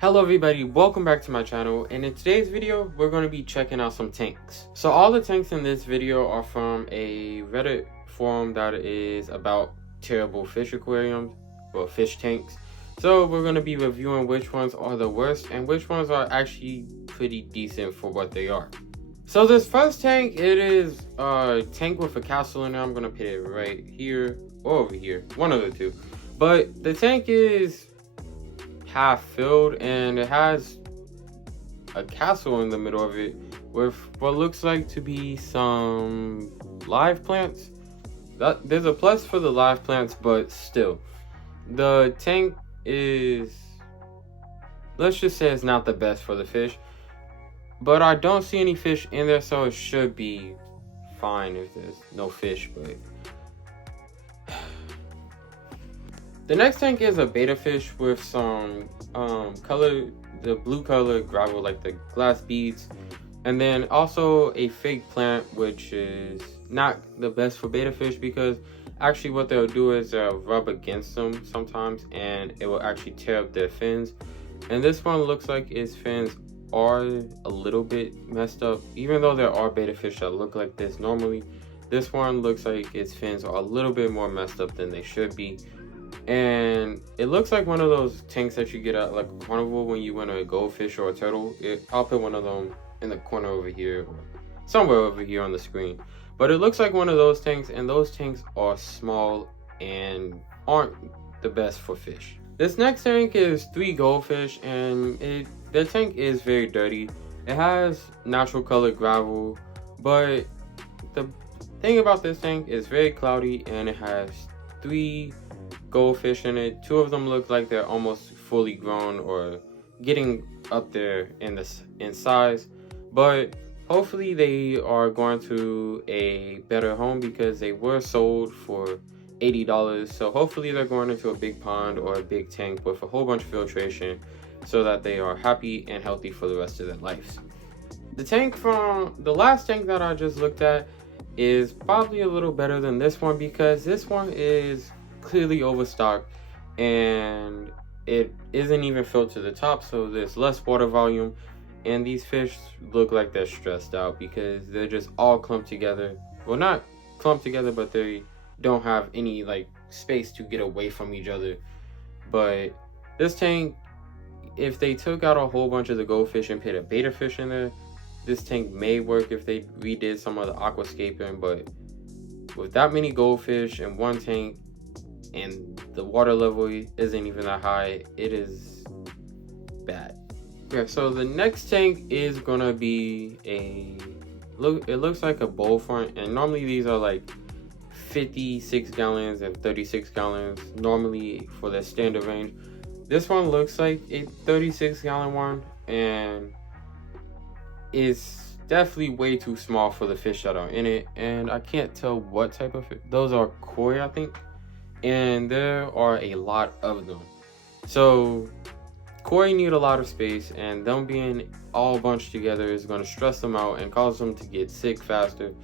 Hello everybody, welcome back to my channel, and in today's video we're going to be checking out some tanks. So all the tanks in this video are from a Reddit forum that is about terrible fish aquariums or fish tanks. So we're going to be reviewing which ones are the worst and which ones are actually pretty decent for what they are. So this first tank, it is a tank with a castle in it. I'm going to put it right here or over here, one of the two. But the tank is half filled and it has a castle in the middle of it with what looks like to be some live plants. There's a plus for the live plants, but still the tank is, let's just say, it's not the best for the fish, but I don't see any fish in there, so it should be fine if there's no fish. But the next tank is a betta fish with some color, the blue color gravel, like the glass beads, and then also a fake plant, which is not the best for betta fish because actually what they'll do is rub against them sometimes and it will actually tear up their fins. And this one looks like its fins are a little bit messed up, even though there are betta fish that look like this normally. This one looks like its fins are a little bit more messed up than they should be. And it looks like one of those tanks that you get at like a carnival when you win a goldfish or a turtle. I'll put one of them in the corner over here or somewhere over here on the screen. But it looks like one of those tanks, and those tanks are small and aren't the best for fish. This next tank is 3 goldfish, and the tank is very dirty. It has natural colored gravel, but the thing about this tank is very cloudy, and it has 3 goldfish in it. 2 of them look like they're almost fully grown or getting up there in size, but hopefully they are going to a better home because they were sold for $80. So hopefully they're going into a big pond or a big tank with a whole bunch of filtration so that they are happy and healthy for the rest of their lives. The tank from the last tank that I just looked at is probably a little better than this one because this one is clearly overstocked and it isn't even filled to the top, so there's less water volume, and these fish look like they're stressed out because they're just all clumped together. Well, not clumped together, but they don't have any like space to get away from each other. But this tank, if they took out a whole bunch of the goldfish and put a betta fish in there, this tank may work if they redid some of the aquascaping. But with that many goldfish in one tank and the water level isn't even that high, it is bad. Yeah, so the next tank is gonna be it looks like a Bowfront, and normally these are like 56 gallons and 36 gallons normally for the standard range. This one looks like a 36 gallon one and is definitely way too small for the fish that are in it, and I can't tell what type of fish. Those are koi, I think, and there are a lot of them. So koi need a lot of space, and them being all bunched together is going to stress them out and cause them to get sick faster.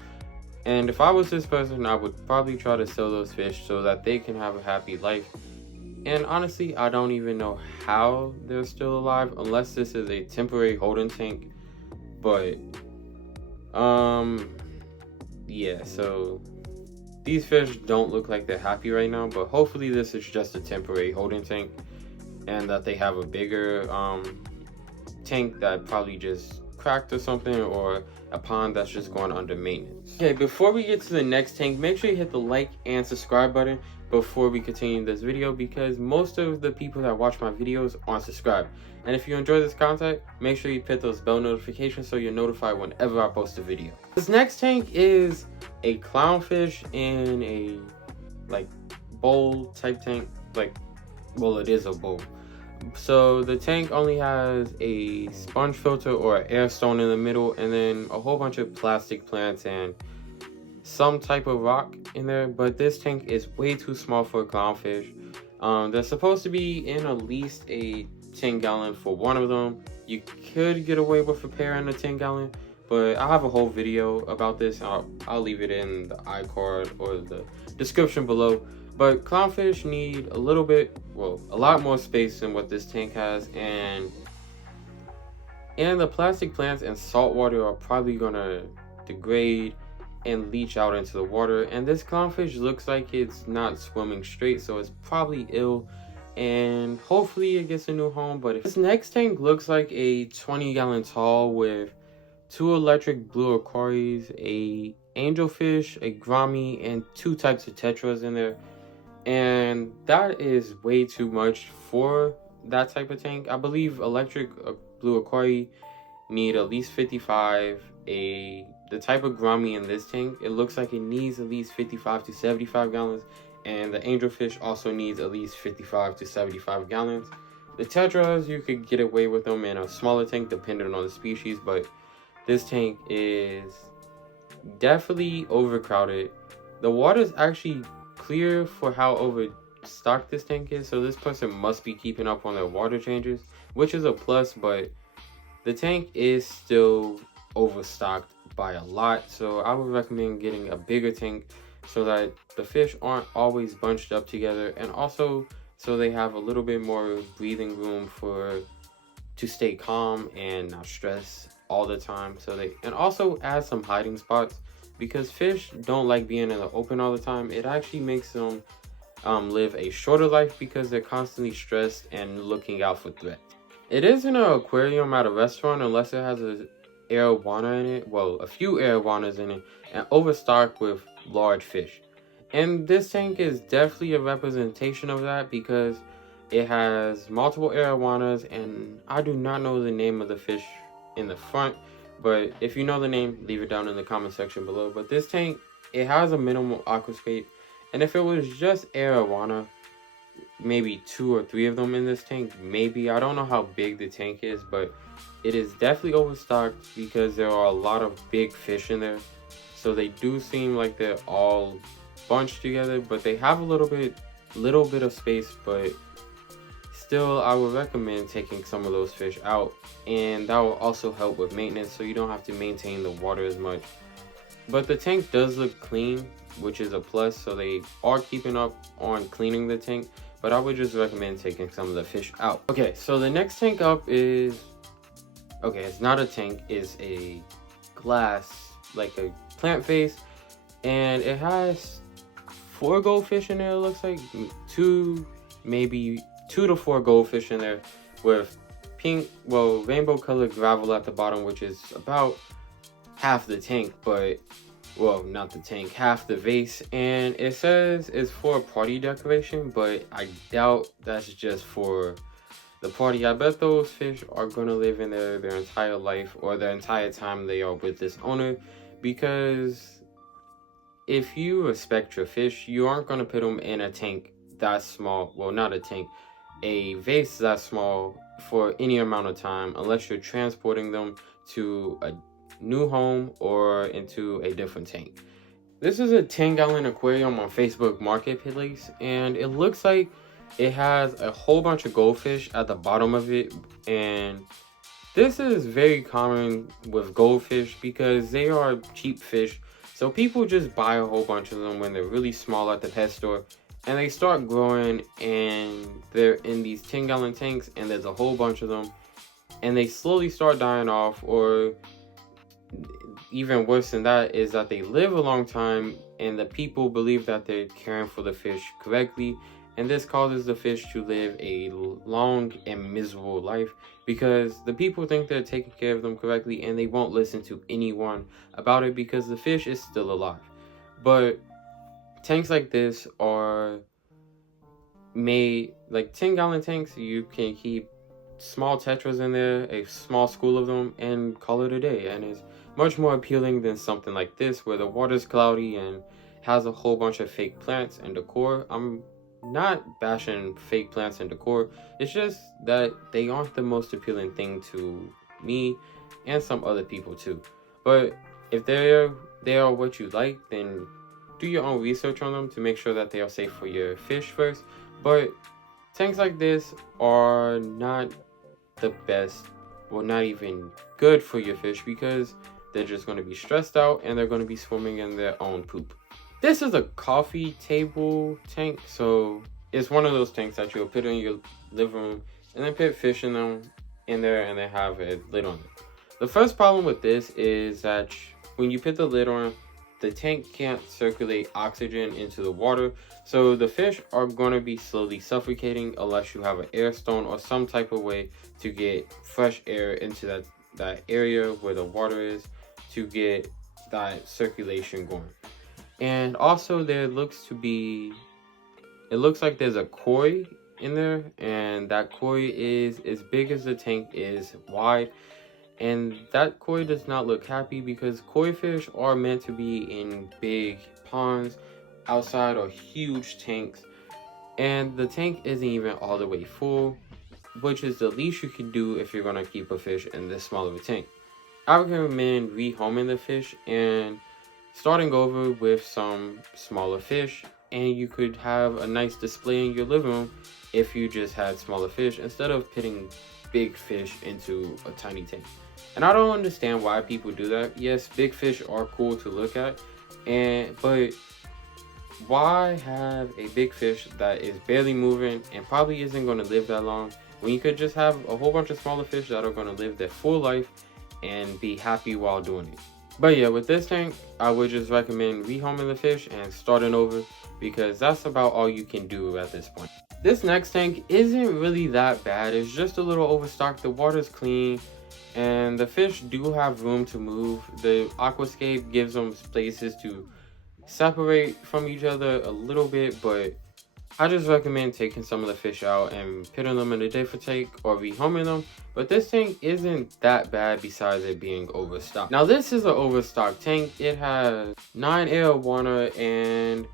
And if I was this person, I would probably try to sell those fish so that they can have a happy life. And honestly, I don't even know how they're still alive unless this is a temporary holding tank. But yeah, so these fish don't look like they're happy right now, but hopefully this is just a temporary holding tank and that they have a bigger tank that probably just cracked or something, or a pond that's just going under maintenance. Okay, before we get to the next tank, make sure you hit the like and subscribe button before we continue this video because most of the people that watch my videos aren't subscribed. And if you enjoy this content, make sure you hit those bell notifications so you're notified whenever I post a video. This next tank is a clownfish in a like bowl type tank, like, well, it is a bowl. So the tank only has a sponge filter or an air stone in the middle, and then a whole bunch of plastic plants and some type of rock in there. But this tank is way too small for a clownfish. They're supposed to be in at least a 10 gallon for one of them. You could get away with a pair in a 10 gallon, but I have a whole video about this. I'll leave it in the iCard or the description below. But clownfish need a little bit well, a lot more space than what this tank has, and the plastic plants and salt water are probably gonna degrade and leach out into the water. And this clownfish looks like it's not swimming straight, so it's probably ill, and hopefully it gets a new home. But this next tank looks like a 20-gallon tall with 2 electric blue aquaries, a angelfish, a gourami, and 2 types of tetras in there. And that is way too much for that type of tank. I believe electric blue aquarii need at least 55. The type of gourami in this tank, it looks like it needs at least 55 to 75 gallons, and the angelfish also needs at least 55 to 75 gallons. The tetras, you could get away with them in a smaller tank depending on the species, but this tank is definitely overcrowded. The water is actually clear for how overstocked this tank is, so this person must be keeping up on their water changes, which is a plus, but the tank is still overstocked by a lot. So I would recommend getting a bigger tank so that the fish aren't always bunched up together, and also so they have a little bit more breathing room to stay calm and not stress all the time. And also add some hiding spots, because fish don't like being in the open all the time. It actually makes them live a shorter life because they're constantly stressed and looking out for threats. It is in an aquarium at a restaurant unless it has a arowana in it, well, a few arowanas in it, and overstocked with large fish. And this tank is definitely a representation of that, because it has multiple arowanas, and I do not know the name of the fish in the front, but if you know the name, leave it down in the comment section below. But this tank, it has a minimal aquascape, and if it was just arowana, maybe 2 or 3 of them in this tank, maybe. I don't know how big the tank is, but it is definitely overstocked because there are a lot of big fish in there. So they do seem like they're all bunched together, but they have a little bit of space. But still, I would recommend taking some of those fish out, and that will also help with maintenance, so you don't have to maintain the water as much. But the tank does look clean, which is a plus, so they are keeping up on cleaning the tank. But I would just recommend taking some of the fish out. Okay, so the next tank up is, okay, it's not a tank, it's a glass, like a plant vase, and it has 4 goldfish in there. It looks like maybe 2 to 4 goldfish in there, with pink, well, rainbow colored gravel at the bottom, which is about half the tank, but, well, not the tank, half the vase. And it says it's for party decoration, but I doubt that's just for the party. I bet those fish are gonna live in there their entire life, or their entire time they are with this owner, because if you respect your fish, you aren't gonna put them in a tank that small, well, not a tank, a vase that small for any amount of time, unless you're transporting them to a new home or into a different tank. This is a 10-gallon aquarium on Facebook Marketplace, and it looks like it has a whole bunch of goldfish at the bottom of it. And this is very common with goldfish because they are cheap fish, so people just buy a whole bunch of them when they're really small at the pet store, and they start growing, and they're in these 10-gallon tanks, and there's a whole bunch of them, and they slowly start dying off. Or even worse than that is that they live a long time, and the people believe that they're caring for the fish correctly, and this causes the fish to live a long and miserable life, because the people think they're taking care of them correctly, and they won't listen to anyone about it because the fish is still alive. But tanks like this are made, like 10-gallon tanks, you can keep small tetras in there, a small school of them, and call it a day. And it's much more appealing than something like this where the water's cloudy and has a whole bunch of fake plants and decor. I'm not bashing fake plants and decor, it's just that they aren't the most appealing thing to me and some other people too. But if they are what you like, then do your own research on them to make sure that they are safe for your fish first. But tanks like this are not the best, well, not even good for your fish, because they're just going to be stressed out and they're going to be swimming in their own poop. This is a coffee table tank, so it's one of those tanks that you'll put in your living room and then put fish in there and then have a lid on it. The first problem with this is that when you put the lid on, the tank can't circulate oxygen into the water, so the fish are going to be slowly suffocating unless you have an air stone or some type of way to get fresh air into that area where the water is to get that circulation going. And also it looks like there's a koi in there, and that koi is as big as the tank is wide, and that koi does not look happy because koi fish are meant to be in big ponds outside or huge tanks, and the tank isn't even all the way full, which is the least you can do if you're going to keep a fish in this small of a tank. I would recommend rehoming the fish and starting over with some smaller fish, and you could have a nice display in your living room if you just had smaller fish instead of putting big fish into a tiny tank. And I don't understand why people do that. Yes, big fish are cool to look at, but why have a big fish that is barely moving and probably isn't going to live that long when you could just have a whole bunch of smaller fish that are going to live their full life and be happy while doing it? But yeah, with this tank, I would just recommend rehoming the fish and starting over, because that's about all you can do at this point. This next tank isn't really that bad. It's just a little overstocked. The water's clean and the fish do have room to move. The aquascape gives them places to separate from each other a little bit, but I just recommend taking some of the fish out and putting them in a different tank or rehoming them. But this tank isn't that bad besides it being overstocked. Now this is an overstocked tank. It has 9 arowana and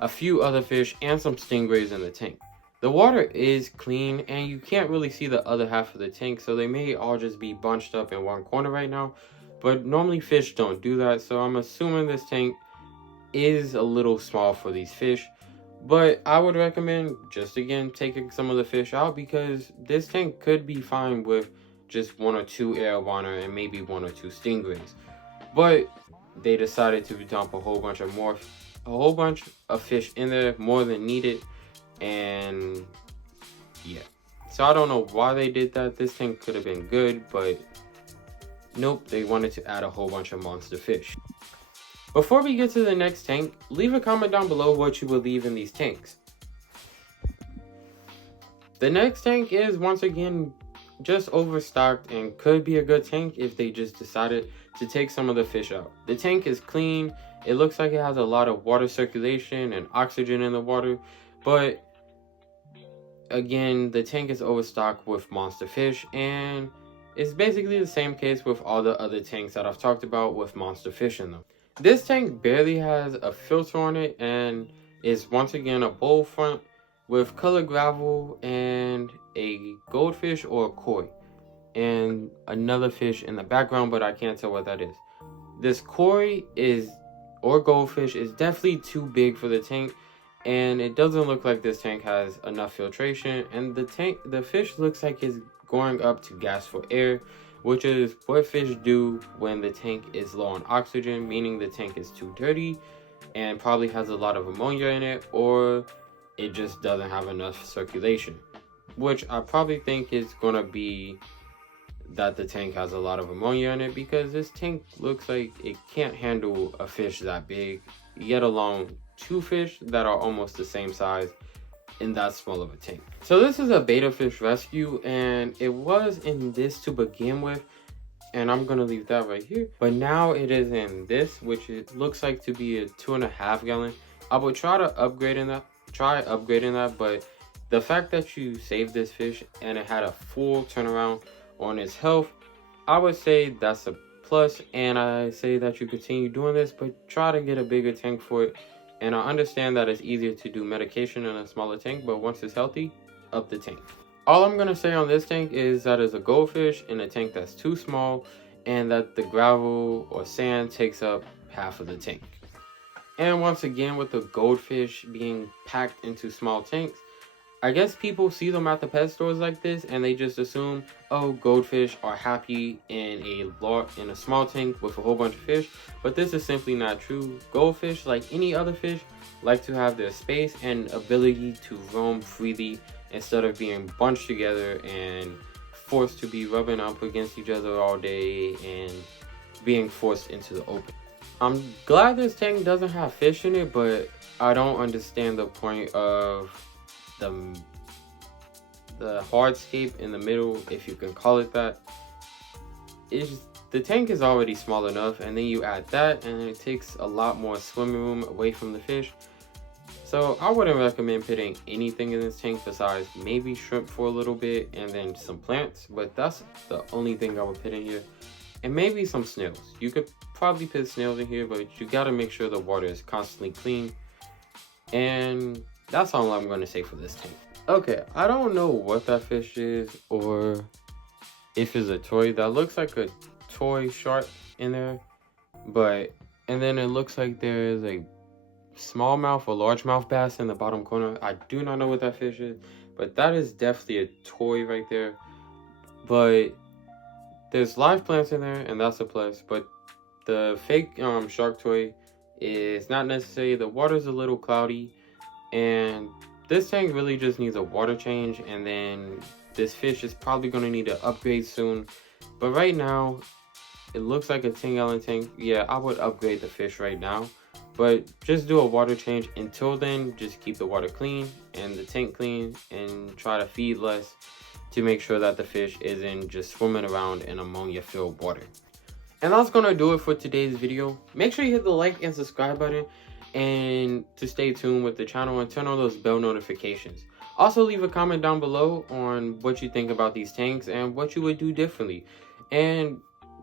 a few other fish and some stingrays in the tank. The water is clean and you can't really see the other half of the tank, so they may all just be bunched up in one corner right now. But normally fish don't do that, so I'm assuming this tank is a little small for these fish. But I would recommend just again taking some of the fish out, because this tank could be fine with just 1 or 2 arowana and maybe 1 or 2 stingrays. But they decided to dump a whole bunch of fish in there, more than needed. And yeah, so I don't know why they did that. This tank could have been good, but nope, they wanted to add a whole bunch of monster fish. Before we get to the next tank, leave a comment down below what you believe in these tanks. The next tank is once again just overstocked and could be a good tank if they just decided to take some of the fish out. The tank is clean. It looks like it has a lot of water circulation and oxygen in the water, but again, the tank is overstocked with monster fish, and it's basically the same case with all the other tanks that I've talked about with monster fish in them. This tank barely has a filter on it and is once again a Bowfront with colored gravel and a goldfish or a koi and another fish in the background, but I can't tell what that is. This koi or goldfish is definitely too big for the tank, and it doesn't look like this tank has enough filtration, and the fish looks like it's going up to gasp for air, which is what fish do when the tank is low on oxygen, meaning the tank is too dirty and probably has a lot of ammonia in it, or it just doesn't have enough circulation, which I probably think is going to be that the tank has a lot of ammonia in it, because this tank looks like it can't handle a fish that big, yet alone 2 fish that are almost the same size in that small of a tank. So this is a betta fish rescue, and it was in this to begin with, and I'm gonna leave that right here, but now it is in this, which it looks like to be a 2.5 gallon. I would try upgrading that, but the fact that you saved this fish and it had a full turnaround on its health, I would say that's a plus, and I say that you continue doing this, but try to get a bigger tank for it. And I understand that it's easier to do medication in a smaller tank, but once it's healthy, up the tank. All I'm gonna say on this tank is that it's a goldfish in a tank that's too small, and that the gravel or sand takes up half of the tank. And once again, with the goldfish being packed into small tanks, I guess people see them at the pet stores like this and they just assume, oh, goldfish are happy in a small tank with a whole bunch of fish, but this is simply not true. Goldfish, like any other fish, like to have their space and ability to roam freely instead of being bunched together and forced to be rubbing up against each other all day and being forced into the open. I'm glad this tank doesn't have fish in it, but I don't understand the point of the hardscape in the middle, if you can call it that. The tank is already small enough, and then you add that and it takes a lot more swimming room away from the fish. So I wouldn't recommend putting anything in this tank besides maybe shrimp for a little bit and then some plants, but that's the only thing I would put in here. And maybe some snails. You could probably put snails in here, but you gotta make sure the water is constantly clean. And that's all I'm gonna say for this tank. Okay, I don't know what that fish is or if it's a toy. That looks like a toy shark in there, and then it looks like there is a smallmouth or largemouth bass in the bottom corner. I do not know what that fish is, but that is definitely a toy right there. But there's live plants in there, and that's a plus. But the fake shark toy is not necessary. The water's a little cloudy, and this tank really just needs a water change, and then this fish is probably going to need an upgrade soon. But right now, it looks like a 10-gallon tank. Yeah, I would upgrade the fish right now. But just do a water change. Until then, just keep the water clean and the tank clean and try to feed less to make sure that the fish isn't just swimming around in ammonia-filled water. And that's going to do it for today's video. Make sure you hit the like and subscribe button and to stay tuned with the channel and turn on those bell notifications. Also, leave a comment down below on what you think about these tanks and what you would do differently. And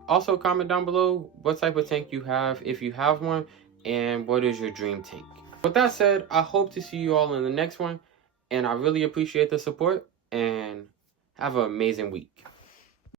also comment down below what type of tank you have, if you have one, and what is your dream tank. With that said, I hope to see you all in the next one, and I really appreciate the support, and have an amazing week.